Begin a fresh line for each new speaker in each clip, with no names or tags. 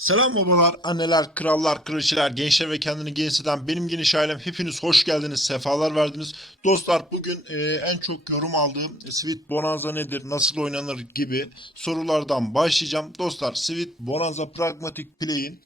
Selam babalar, anneler, krallar, kraliçeler, gençler ve kendini gençseden benim geniş ailem hepiniz hoş geldiniz, sefalar verdiniz. Dostlar bugün e, en çok yorum aldığım Sweet Bonanza nedir, nasıl oynanır gibi sorulardan başlayacağım. Dostlar Sweet Bonanza Pragmatic Play'in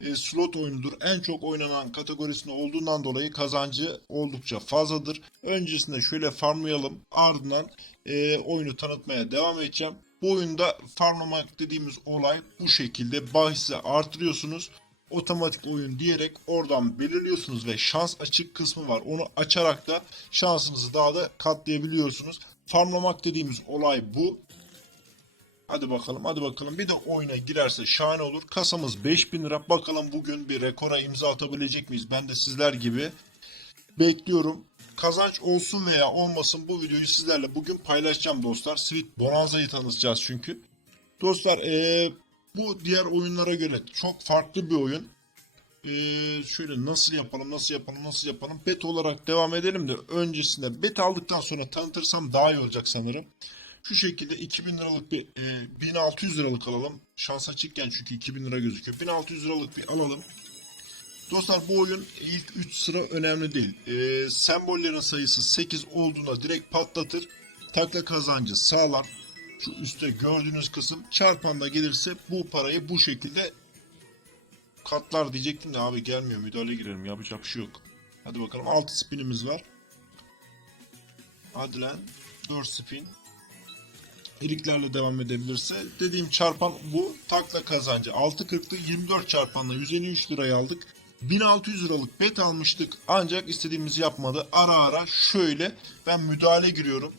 e, slot oyunudur. En çok oynanan kategorisinde olduğundan dolayı kazancı oldukça fazladır. Öncesinde şöyle farmlayalım, ardından e, oyunu tanıtmaya devam edeceğim. Bu oyunda farmlamak dediğimiz olay bu şekilde bahsi artırıyorsunuz. Otomatik oyun diyerek oradan belirliyorsunuz ve şans açık kısmı var. Onu açarak da şansınızı daha da katlayabiliyorsunuz. Farmlamak dediğimiz olay bu. Hadi bakalım hadi bakalım bir de oyuna girerse şahane olur. Kasamız 5000 lira. Bakalım bugün bir rekora imza atabilecek miyiz? Ben de sizler gibi bekliyorum. Kazanç olsun veya olmasın bu videoyu sizlerle bugün paylaşacağım dostlar. Sweet Bonanza'yı tanıtacağız çünkü. Dostlar eee, bu diğer oyunlara göre çok farklı bir oyun. Eee, şöyle nasıl yapalım nasıl yapalım nasıl yapalım bet olarak devam edelim de öncesinde bet aldıktan sonra tanıtırsam daha iyi olacak sanırım. Şu şekilde 2000 liralık bir eee, 1600 liralık alalım. Şans açıkken çünkü 2000 lira gözüküyor. 1600 liralık bir alalım. Dostlar bu oyun ilk 3 sıra önemli değil. Ee, sembollerin sayısı 8 olduğuna direkt patlatır. Takla kazancı sağlar. Şu üstte gördüğünüz kısım çarpanda gelirse bu parayı bu şekilde katlar diyecektim de abi gelmiyor müdahale girelim yapacak bir şey yok. Hadi bakalım 6 spinimiz var. Hadi lan 4 spin. İliklerle devam edebilirse dediğim çarpan bu takla kazancı 6.40'tı 24 çarpanla 153 liraya aldık. 1600 liralık bet almıştık ancak istediğimizi yapmadı. Ara ara şöyle ben müdahale giriyorum.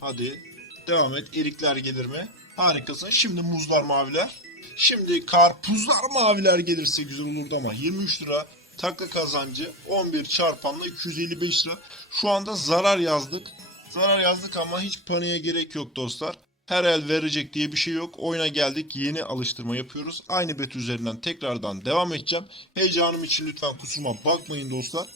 Hadi devam et. Erikler gelir mi? Harikasın. Şimdi muzlar maviler. Şimdi karpuzlar maviler gelirse güzel olurdu ama 23 lira takla kazancı 11 çarpanla 255 lira. Şu anda zarar yazdık. Zarar yazdık ama hiç paniğe gerek yok dostlar. Her el verecek diye bir şey yok. Oyuna geldik. Yeni alıştırma yapıyoruz. Aynı bet üzerinden tekrardan devam edeceğim. Heyecanım için lütfen kusuruma bakmayın dostlar.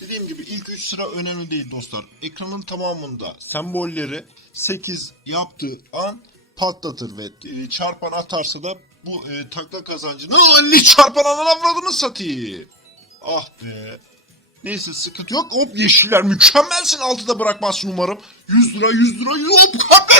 Dediğim gibi ilk 3 sıra önemli değil dostlar. Ekranın tamamında sembolleri 8 yaptığı an patlatır ve e, çarpan atarsa da bu e, takla kazancını 50 çarpan anan avradını satayım. Ah be. Neyse sıkıntı yok. Hop yeşiller mükemmelsin. Altıda bırakmazsın umarım. 100 lira 100 lira. Hop kapı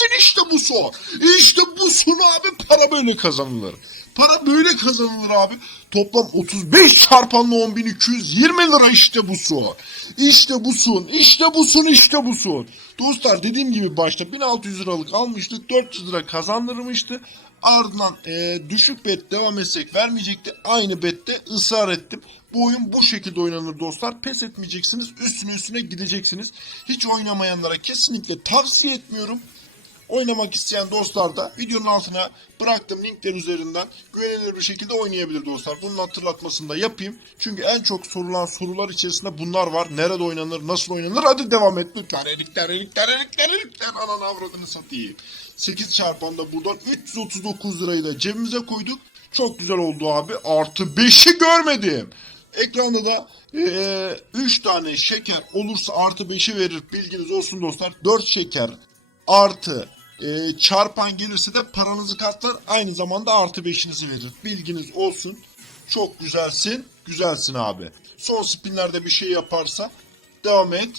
mükemmelsin işte bu son. İşte bu son abi. Para böyle kazanılır. Para böyle kazanılır abi. Toplam 35 çarpanlı 10.220 lira işte bu son. İşte bu son. İşte bu son. İşte bu son. Dostlar dediğim gibi başta 1600 liralık almıştık. 400 lira kazandırmıştı. Ardından e, düşük bet devam etsek vermeyecekti. Aynı bette ısrar ettim. Bu oyun bu şekilde oynanır dostlar. Pes etmeyeceksiniz. Üstüne üstüne gideceksiniz. Hiç oynamayanlara kesinlikle tavsiye etmiyorum. Oynamak isteyen dostlar da videonun altına bıraktığım linkler üzerinden güvenilir bir şekilde oynayabilir dostlar. Bunun hatırlatmasını da yapayım. Çünkü en çok sorulan sorular içerisinde bunlar var. Nerede oynanır, nasıl oynanır? Hadi devam et lütfen. Elikler, elikler, elikler, elikler. Anan avradını satayım. 8 çarpanda buradan 339 lirayı da cebimize koyduk. Çok güzel oldu abi. Artı 5'i görmedim. Ekranda da 3 tane şeker olursa artı 5'i verir. Bilginiz olsun dostlar. 4 şeker artı e, çarpan gelirse de paranızı katlar. Aynı zamanda artı 5'inizi verir. Bilginiz olsun. Çok güzelsin. Güzelsin abi. Son spinlerde bir şey yaparsa devam et.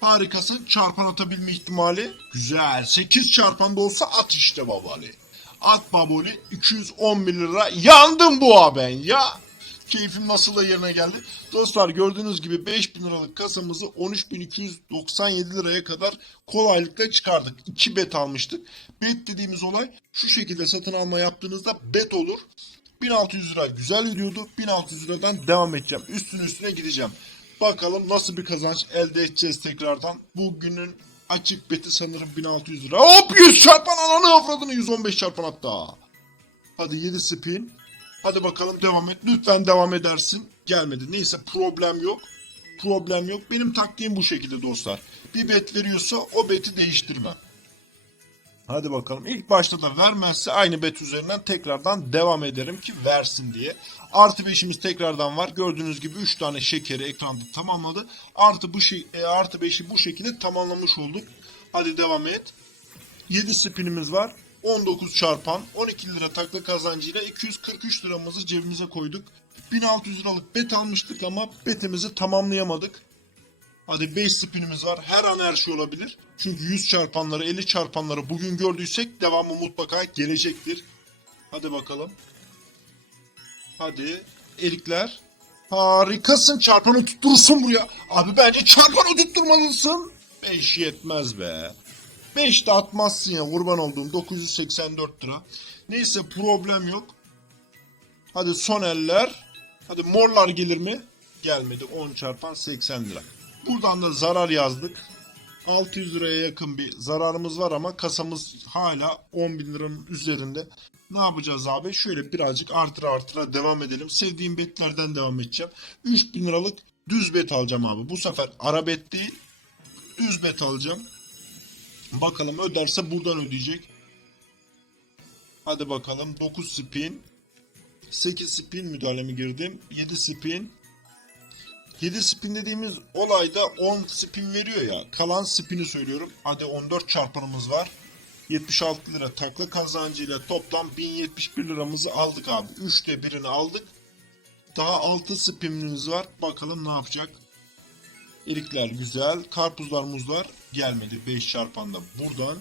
Harikasın. Çarpan atabilme ihtimali güzel. 8 çarpan da olsa at işte babali. At babali 211 lira. Yandım bu ben ya. Keyfim nasıl da yerine geldi. Dostlar gördüğünüz gibi 5000 liralık kasamızı 13.297 liraya kadar kolaylıkla çıkardık. 2 bet almıştık. Bet dediğimiz olay şu şekilde satın alma yaptığınızda bet olur. 1600 lira güzel ediyordu. 1600 liradan devam edeceğim. Üstüne üstüne gideceğim. Bakalım nasıl bir kazanç elde edeceğiz tekrardan. Bugünün açık beti sanırım 1600 lira. Hop 100 çarpan ananı avradını 115 çarpan hatta. Hadi 7 spin. Hadi bakalım devam et. Lütfen devam edersin. Gelmedi. Neyse problem yok. Problem yok. Benim taktiğim bu şekilde dostlar. Bir bet veriyorsa o beti değiştirmem. Hadi bakalım. İlk başta da vermezse aynı bet üzerinden tekrardan devam ederim ki versin diye. Artı 5'imiz tekrardan var. Gördüğünüz gibi 3 tane şekeri ekranda tamamladı. Artı bu şey, e, artı 5'i bu şekilde tamamlamış olduk. Hadi devam et. 7 spinimiz var. 19 çarpan 12 lira takla kazancıyla 243 liramızı cebimize koyduk. 1600 liralık bet almıştık ama betimizi tamamlayamadık. Hadi 5 spinimiz var. Her an her şey olabilir. Çünkü 100 çarpanları 50 çarpanları bugün gördüysek devamı mutlaka gelecektir. Hadi bakalım. Hadi. Elikler. Harikasın çarpanı tutturursun buraya. Abi bence çarpanı tutturmalısın. 5 yetmez be. 5 de atmazsın ya kurban olduğum 984 lira. Neyse problem yok. Hadi son eller. Hadi morlar gelir mi? Gelmedi 10 çarpan 80 lira. Buradan da zarar yazdık. 600 liraya yakın bir zararımız var ama kasamız hala 10 bin liranın üzerinde. Ne yapacağız abi? Şöyle birazcık artıra artıra devam edelim. Sevdiğim betlerden devam edeceğim. 3000 liralık düz bet alacağım abi. Bu sefer ara bet değil düz bet alacağım. Bakalım öderse buradan ödeyecek. Hadi bakalım 9 spin. 8 spin müdahalemi girdim. 7 spin. 7 spin dediğimiz olayda 10 spin veriyor ya. Kalan spini söylüyorum. Hadi 14 çarpanımız var. 76 lira takla kazancıyla toplam 1071 liramızı aldık abi. 3'te birini aldık. Daha 6 spinimiz var. Bakalım ne yapacak. İlikler güzel. Karpuzlar muzlar gelmedi. 5 çarpan da buradan.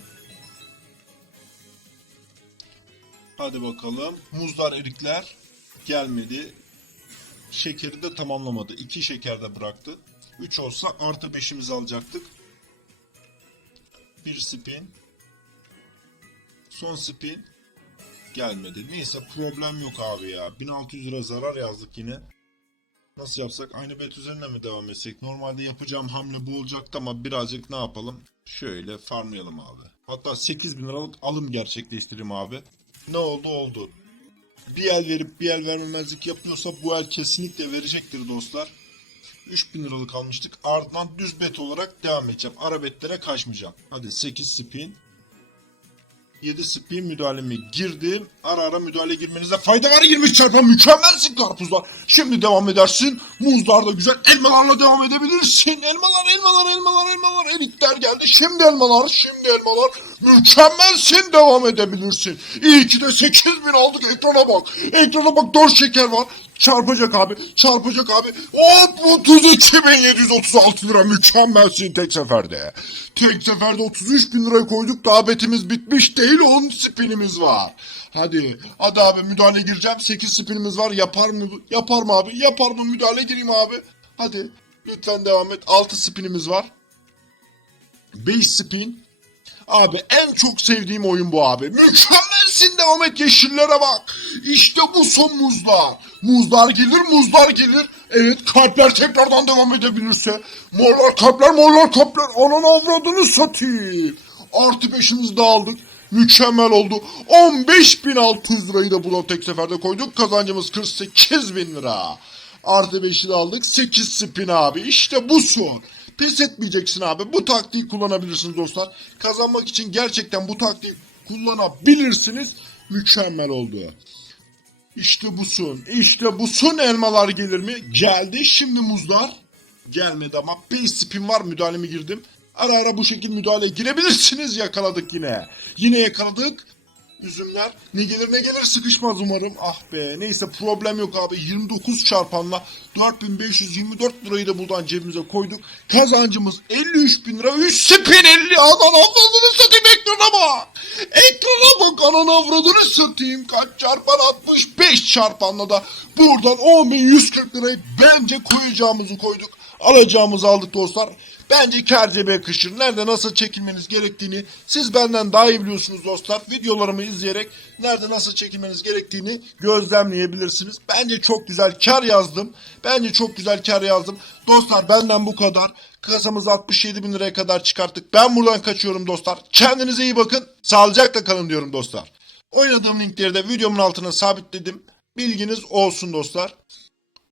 Hadi bakalım. Muzlar erikler gelmedi. Şekeri de tamamlamadı. 2 şeker de bıraktı. 3 olsa artı 5'imizi alacaktık. Bir spin. Son spin. Gelmedi. Neyse problem yok abi ya. 1600 lira zarar yazdık yine. Nasıl yapsak? Aynı bet üzerine mi devam etsek? Normalde yapacağım hamle bu olacaktı ama birazcık ne yapalım? Şöyle farmlayalım abi. Hatta 8000 liralık alım gerçekleştireyim abi. Ne oldu oldu. Bir el verip bir el vermemezlik yapıyorsa bu el kesinlikle verecektir dostlar. 3000 liralık almıştık. Ardından düz bet olarak devam edeceğim. Ara betlere kaçmayacağım. Hadi 8 spin. 7 spin müdahalemi girdim. Ara ara müdahale girmenize fayda var. 20 çarpan mükemmelsin karpuzlar. Şimdi devam edersin. Muzlar da güzel. Elmalarla devam edebilirsin. Elmalar, elmalar, elmalar, elmalar. Elitler geldi. Şimdi elmalar, şimdi elmalar. Mükemmelsin. Devam edebilirsin. İyi ki de 8000 aldık. Ekrana bak. Ekrana bak. 4 şeker var. Çarpacak abi. Çarpacak abi. Hop 32.736 lira. Mükemmelsin tek seferde. Tek seferde 33 bin liraya koyduk. Daha betimiz bitmiş değil. 10 spinimiz var. Hadi. Hadi abi müdahale gireceğim. 8 spinimiz var. Yapar mı? Yapar mı abi? Yapar mı? Müdahale gireyim abi. Hadi. Lütfen devam et. 6 spinimiz var. 5 spin. Abi en çok sevdiğim oyun bu abi. Mükemmelsin devam et yeşillere bak. İşte bu son muzlar. Muzlar gelir muzlar gelir. Evet kalpler tekrardan devam edebilirse. Morlar kalpler morlar kalpler. Ananı avradını satayım. Artı beşimizi de aldık. Mükemmel oldu. 15.600 lirayı da buna tek seferde koyduk. Kazancımız 48.000 lira. Artı 5'i de aldık. 8 spin abi. İşte bu son. Pes etmeyeceksin abi. Bu taktiği kullanabilirsiniz dostlar. Kazanmak için gerçekten bu taktiği kullanabilirsiniz. Mükemmel oldu. İşte bu son. İşte bu son elmalar gelir mi? Geldi. Şimdi muzlar. Gelmedi ama 5 spin var müdahalemi girdim. Ara ara bu şekilde müdahale girebilirsiniz. Yakaladık yine. Yine yakaladık. Üzümler ne gelir ne gelir sıkışmaz umarım. Ah be neyse problem yok abi. 29 çarpanla 4524 lirayı da buradan cebimize koyduk. Kazancımız 53 bin lira. 3 spin 50. Anan avradını satayım ekrana bak. Ekrana bak anan avradını satayım. Kaç çarpan 65 çarpanla da buradan 10.140 lirayı bence koyacağımızı koyduk. Alacağımızı aldık dostlar. Bence kar cebe yakışır. Nerede nasıl çekilmeniz gerektiğini siz benden daha iyi biliyorsunuz dostlar. Videolarımı izleyerek nerede nasıl çekilmeniz gerektiğini gözlemleyebilirsiniz. Bence çok güzel kar yazdım. Bence çok güzel kar yazdım. Dostlar benden bu kadar. Kasamızı 67 bin liraya kadar çıkarttık. Ben buradan kaçıyorum dostlar. Kendinize iyi bakın. Sağlıcakla kalın diyorum dostlar. Oynadığım linkleri de videomun altına sabitledim. Bilginiz olsun dostlar.